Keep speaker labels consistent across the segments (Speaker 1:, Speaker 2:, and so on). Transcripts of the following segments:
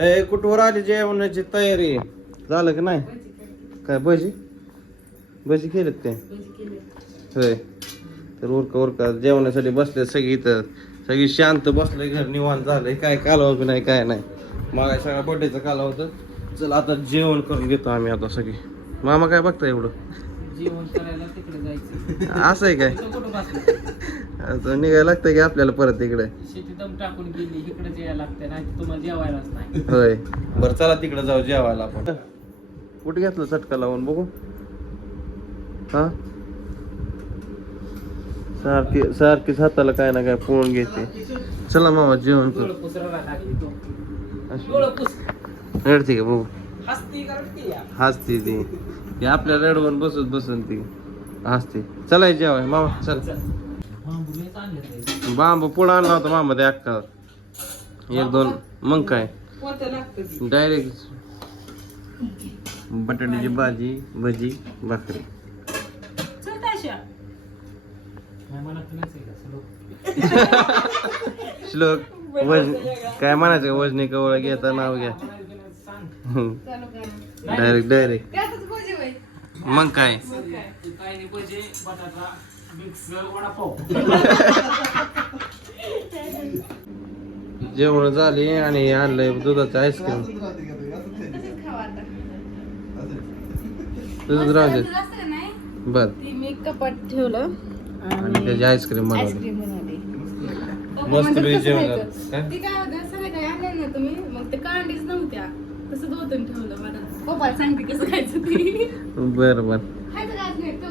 Speaker 1: ए कुठवर आली जेवणाची तयारी? झालं का नाही? काय भजी? भजी केलेत काय होय. तर उरका उरका. जेवणासाठी बसले सगळी इथं. सगळी शांत बसले घर निवांत झालंय. काय कालवा बी नाही काय नाही. मागा सगळा बड्डेचं काला होतं. चल आता जेवण करून घेतो आम्ही आता सगळी. मामा काय बघता एवढं?
Speaker 2: जेवण करायला तिकडे जायचं.
Speaker 1: असं आहे काय? आता निघायला लागतं की आपल्याला परत इकडे.
Speaker 2: शेती दम टाकून गेली इकडे यायला लागते नाही तर तुम्हाला जेवायलाच नाही.
Speaker 1: होय. बरं चला तिकडे जाऊ जेवायला आपण. कुठे घेतलं चटका लावून बघू? हा? सारखी सारखीच हाताला काय ना काय पोळून घेते. चला मामा जेवण कर.
Speaker 2: डोळं पुसरायला लागली तो.
Speaker 1: अशी.
Speaker 2: डोळं पुस.
Speaker 1: रडते का बघू?
Speaker 2: हसती या?
Speaker 1: हसते ती. ती आपल्याला रडवून बसत बसून ती. हसते. चला जेवाय. मामा चल.
Speaker 2: आणलं
Speaker 1: बांबू पुढं आणला होता मामा ते अक्का. एक दोन. मग काय? डायरेक्ट बटाट्याची भाजी भजी भाकरी. श्लोक. वज काय म्हणायचं? वजनी कवळ घेता नाव घ्या. Direct direct. मग काय?
Speaker 2: मिक्स वडापाव.
Speaker 1: जेवण झाली आणि आणलंय दुधाचं आईस्क्रीम. तुझं राहू दे. बर.
Speaker 3: मी कपाट ठेवलं
Speaker 1: आणि त्याची आईस्क्रीम बनवली. मस्त. जेवण. काय?
Speaker 3: ती काय होतं संध्याकाळी आणलं ना तुम्ही मग ते कांडीच नव्हत्या. तसं धोतून ठेवलं मला. पप्पा सांगते कसं खायचं ती.
Speaker 1: बर बर.
Speaker 3: खायचं काय नाही? तो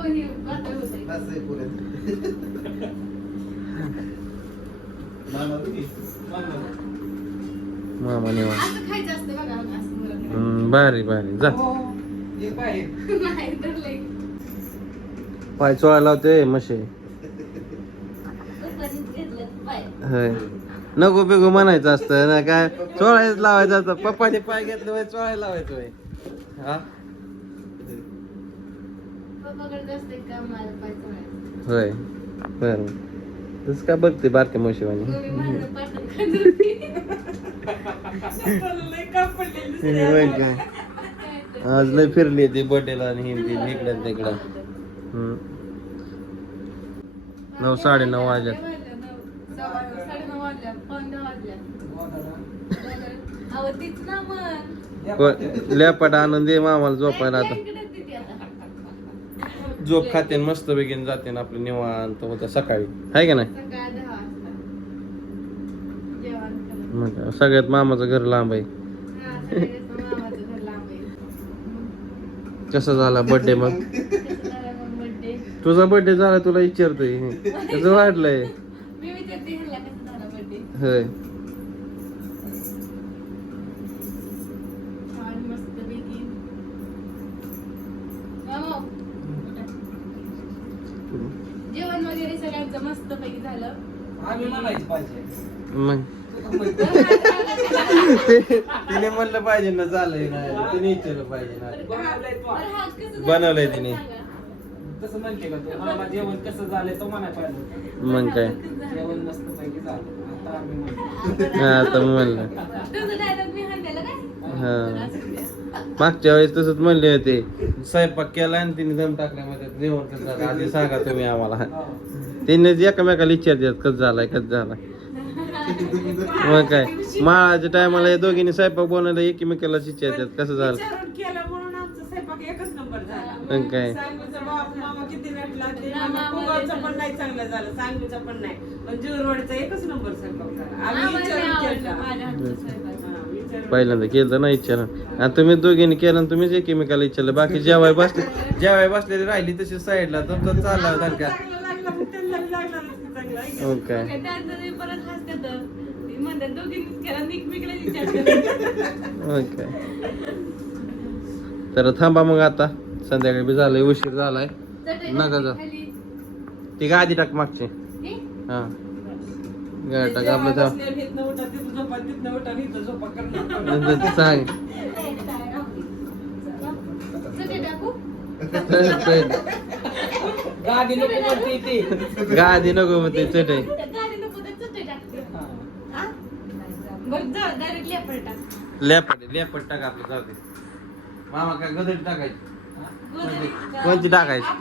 Speaker 3: हे वाटत होतं
Speaker 1: मामा निवांत.
Speaker 3: असं खायचं असतं बघा बघा, असं मला नाही.
Speaker 1: हम्म, भारी भारी. जा.
Speaker 2: हे
Speaker 3: नाही तर लई.
Speaker 1: पाय चोळायला लावते मशे.
Speaker 3: घेतलं.
Speaker 1: होय. नको बिगू म्हणायचं असतं ना काय? चोळायच लावायचं असतं. पप्पाने पाय घेतलं होय चोळायला लावायचं हा
Speaker 3: पप्पाकडे जास्त एक काम मला पाय चोळायचं.
Speaker 1: होय. बर. तसं काय बघते
Speaker 3: खात होती.
Speaker 1: होय काय आज लय फिरली ती बर्थडेला आणि हिंदी इकडं तिकडं. नऊ साडे नऊ. वाजल्यात. लेपाट आणून दे मामाला झोपायला आता. झोप खाते मस्त बेगीन जाते ना आपलं निवांत होतं सकाळी आहे का नाही. मग सगळ्यात मामाचं घर लांब आहे. कसा झाला बर्थडे मग? तुझा बर्थडे झाला तुला विचारतोय कसं वाटलंय? होय
Speaker 3: छान मस्तपैकी. मामा, जेवण वगैरे सगळ्यांचं मस्त पैकी झालं
Speaker 2: आम्ही म्हणायचं पाहिजे
Speaker 1: मग तिने म्हणलं पाहिजे ना झालंय ना तिने विचारलं पाहिजे ना
Speaker 2: बनवलंय तो.
Speaker 3: बरं, हा कसं झालं?
Speaker 1: बनवलंय तिने.
Speaker 3: सांगा.
Speaker 2: तसं म्हणते का तू मला जेवण कसं झालंय तो म्हणाय पाहिजे
Speaker 1: मग काय
Speaker 3: कसं झालं?
Speaker 2: जेवण मस्त पैकी झालं आता आम्ही म्हणतो
Speaker 1: हा आता म्हणलं
Speaker 3: तुझं dialogue मी हाणलेलं काय?
Speaker 1: हा
Speaker 3: असू.
Speaker 1: मागच्या वेळेस तसंच म्हणले होते स्वयंपाक केला आणि तिने दम टाकल्यामध्ये जेवण कसं झालं आधी सांगा तुम्ही आम्हाला. तिने एकमेकाला विचारतात कसं झालाय कसं झालाय? मग काय माळाच्या टायमाला या दोघींनी स्वयंपाक बनवला एकमेकाला विचारतात कसं झालं?
Speaker 4: विचारून केलं म्हणून आमचा स्वयंपाक एकच नंबर झाला.
Speaker 1: मग काय. पहिल्यांदा केलं ना विचार आणि तुम्ही दोघींनी केलं आणि तुम्हीच एकमेकाला विचारलं बाकी जेवाय बसले जेवाय बसलेली राहिली तशी साईडला तुमचं चालला होता का
Speaker 4: चांगलं लागलं मग त्यांना बी लागणार नसतं चांगलं आहे का?
Speaker 1: मग काय
Speaker 3: मग त्यानंतर ते परत हसतात. ते म्हणतात, दोघींनीच केला, आणि एकमेकीला विचारतात.
Speaker 1: मग काय तर थांबा मग आता संध्याकाळी बी झालंय उशीर झालाय नका जा. ती गादी टाक मागची
Speaker 3: हे?
Speaker 1: टाक आपलं सांग
Speaker 2: नको म्हणते ती
Speaker 1: गादी नको मग ते. चटई
Speaker 3: गाडी नको तर चटई टाकते. हा? बरं जा, direct लेपड टाक.
Speaker 1: लेपट लेपट टाका आपलं जाऊ दे. मामा काय गदडी टाकायची? कोणती कोणती टाकायची?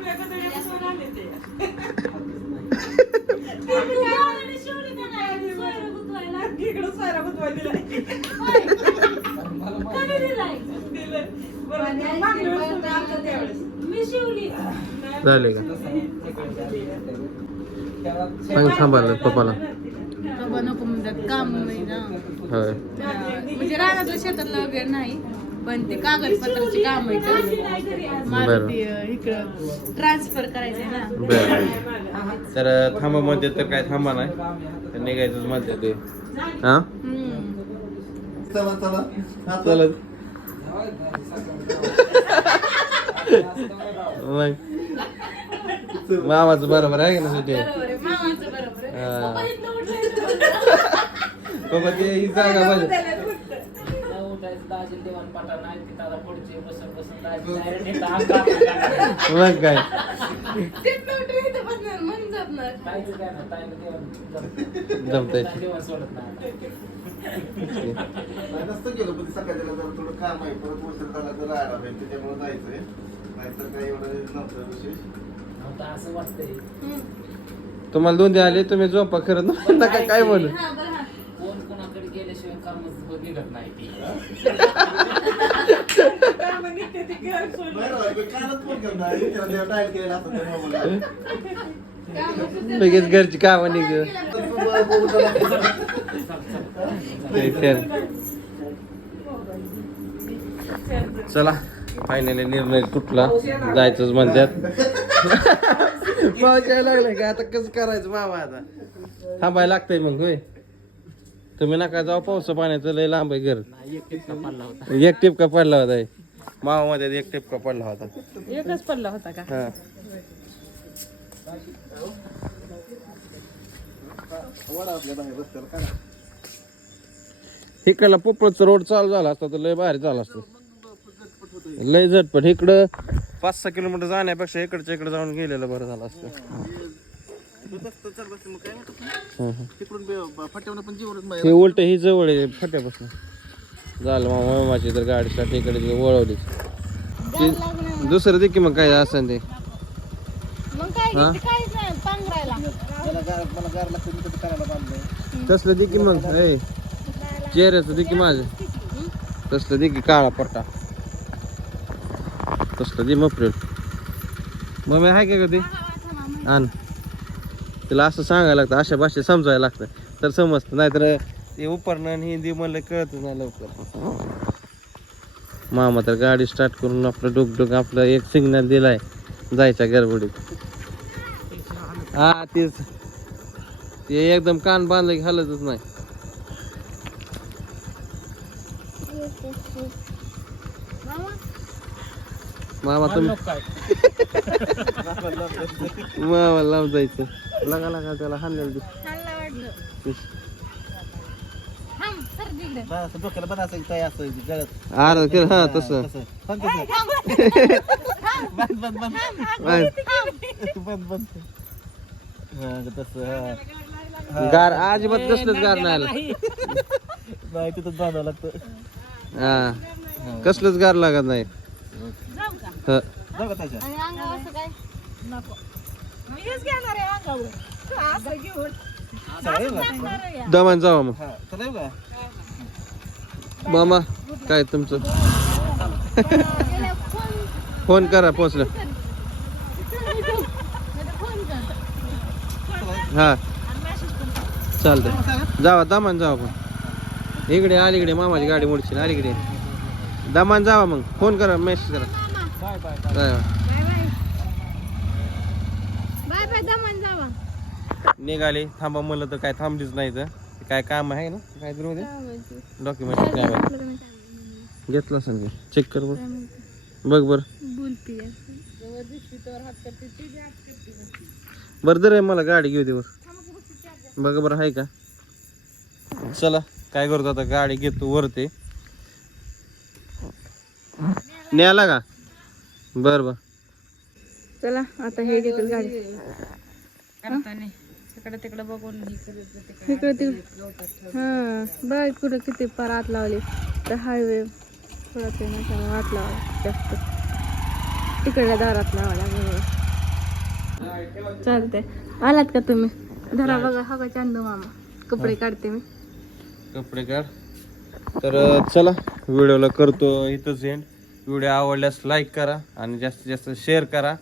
Speaker 4: दिलाय. दिलं. बरं, मागल्या वेळेस तुम्ही आलता त्यावेळेस.
Speaker 1: झाले का सांग थांबायला पप्पाला
Speaker 3: बाबा नको म्हणतात काम नाही ना
Speaker 1: होय
Speaker 3: म्हणजे रानातलं शेतातलं वगैरे नाही पण ते कागदपत्राचे काम आहे
Speaker 1: बरं.
Speaker 3: इकडं ट्रान्सफर करायचंय ना
Speaker 1: बर तर थांबा म्हणते तर काय थांबा नाही तर निघायचंच म्हणते ते हा?
Speaker 3: हम्म.
Speaker 1: चलत मग? मामाचं बरोबर आहे का ना सुटे बाबा ते ही जागा पाहिजे. मग काय?
Speaker 2: काय नाही,
Speaker 1: जमतंय.
Speaker 2: सोडत नाही
Speaker 5: नसतं गेलो पण जरा थोडं काम आहे. परत उशीर झाला तर राहायला पाहिजे त्याच्यामुळे जायचंय. नाहीतर काही एवढं नव्हतं विशेष.
Speaker 2: असं वाटतंय.
Speaker 1: तुम्हाला दोन आले तुम्ही झोपा खरं ना. नका काय बोलू.
Speaker 2: कोण कोणाकडे गेल्याशिवाय कामच बिघडत नाही ती.
Speaker 4: कामं निघते.
Speaker 5: नाही
Speaker 1: लगेच घरची कामं निघ चला फायनली निर्णय तुटला. जायचंच म्हणतात पाऊस यायला लागलाय का? आता कसं करायचं मामा आता? थांबायला लागतंय मग होय. तुम्ही नका जाऊ पावसा पाण्याचं लय लांब आहे घर.
Speaker 2: एक टिपका पडला होता.
Speaker 1: एक टिपका पडला होता मामा मध्ये एक टिपका पडला होता.
Speaker 3: एकच पडला होता का
Speaker 1: हा
Speaker 5: वडा आपल्या बाहेर रस्त्याला काढा.
Speaker 1: इकडला पोपळचा रोड चालू झाला असता तर लय भारी झाला असतो. लय झटपट. इकडं पाच सहा किलोमीटर जाण्यापेक्षा इकडच्या इकडे जाऊन गेलेलं बरं झालं असतं. हे उलट ही जवळ आहे फट्यापासून. झालं मग मामाची तर गाडी साठी इकडे वळवली दुसरं दे की मग काय असं ते. हा?
Speaker 3: घेते काहीच नाही पांघरायला.
Speaker 5: मला गार मला गार लागतं मी कधी करायला बांधलंय.
Speaker 1: तसलं दे की मग ए. चेहऱ्याचं दे की माझं. तसलं दे की काळा पट्टा. तसलं दे मप्रेल मग मी आहे का कधी? आण. तिला असं सांगायला लागतं अशा भाषेत समजायला लागतं. तर समजतं नाहीतर ते उपरणं आणि हिंदी म्हणलं कळतच नाही लवकर. मामा तर गाडी स्टार्ट करून आपलं डुक डुक आपलं एक सिग्नल दिलाय जायच्या गडबडीत. हा तेच. ते एकदम कान बांधलं की हलतच नाही. मामा तुम्ही मामा लांब जायचं. लगा लगा त्याला हाणलेलं हा तसं.
Speaker 5: बंद बंद बंद
Speaker 1: बाय.
Speaker 5: बंद बंद हा, तसं हा.
Speaker 1: गार अजिबात कसलंच गार नाही आलं.
Speaker 5: नाही तिथंच बांधावं लागतं.
Speaker 1: हा. कसलंच गार लागत नाही.
Speaker 3: जाऊ का
Speaker 1: ह.
Speaker 5: जाऊ का त्याच्या
Speaker 3: आणि अंगावर असं काय? नको. मी हेच घेणार आहे अंगावर. असं घेऊन
Speaker 5: चला येऊ का?
Speaker 3: टाकणार आहे. या.
Speaker 1: दमान जावा मग.
Speaker 5: हा, चला येऊ का?
Speaker 1: मामा काय तुमचं?
Speaker 3: गेल्या फोन
Speaker 1: फोन करा पोचलं
Speaker 3: फोन कर
Speaker 1: हा. चालतंय. जावा दमान जावा पण. इकडे अलीकडे मामाची गाडी मोडशील अलीकडे. दमान जावा मग. फोन करा मेसेज करा.
Speaker 2: बाय बाय
Speaker 3: बाय बाय जावा.
Speaker 1: निघाले. थांबा म्हणलं तर काय थांबलीच नाही तर काय काम आहे ना? काय तर डॉक्युमेंट काय घेतला घेतलं चेक कर बघ बघ बर.
Speaker 3: बोलते.
Speaker 1: बरं दर मला गाडी घेऊ दे बरं. बघ बरं आहे का? चला काय करतो आता? गाडी घेतो वरते. न्याला का? बर बर.
Speaker 3: चला आता हे घेतील गाडी.
Speaker 2: इकडे तिकडे बघून हे
Speaker 3: इकडे तिकडे. हा बघ कुठं किती पार आत लावली? तर हायवे थोडा ते आत लावा जास्त. तिकडल्या दारात लावा लागलं. चालतंय. आलात का तुम्ही? धरा बघा हा का चांदू मामा. कपडे काढते मी.
Speaker 1: कपडे काढ. तर चला व्हिडिओला करतो इथंच एंड व्हिडिओ आवडल्यास लाईक करा आणि जास्तीत जास्त शेअर करा.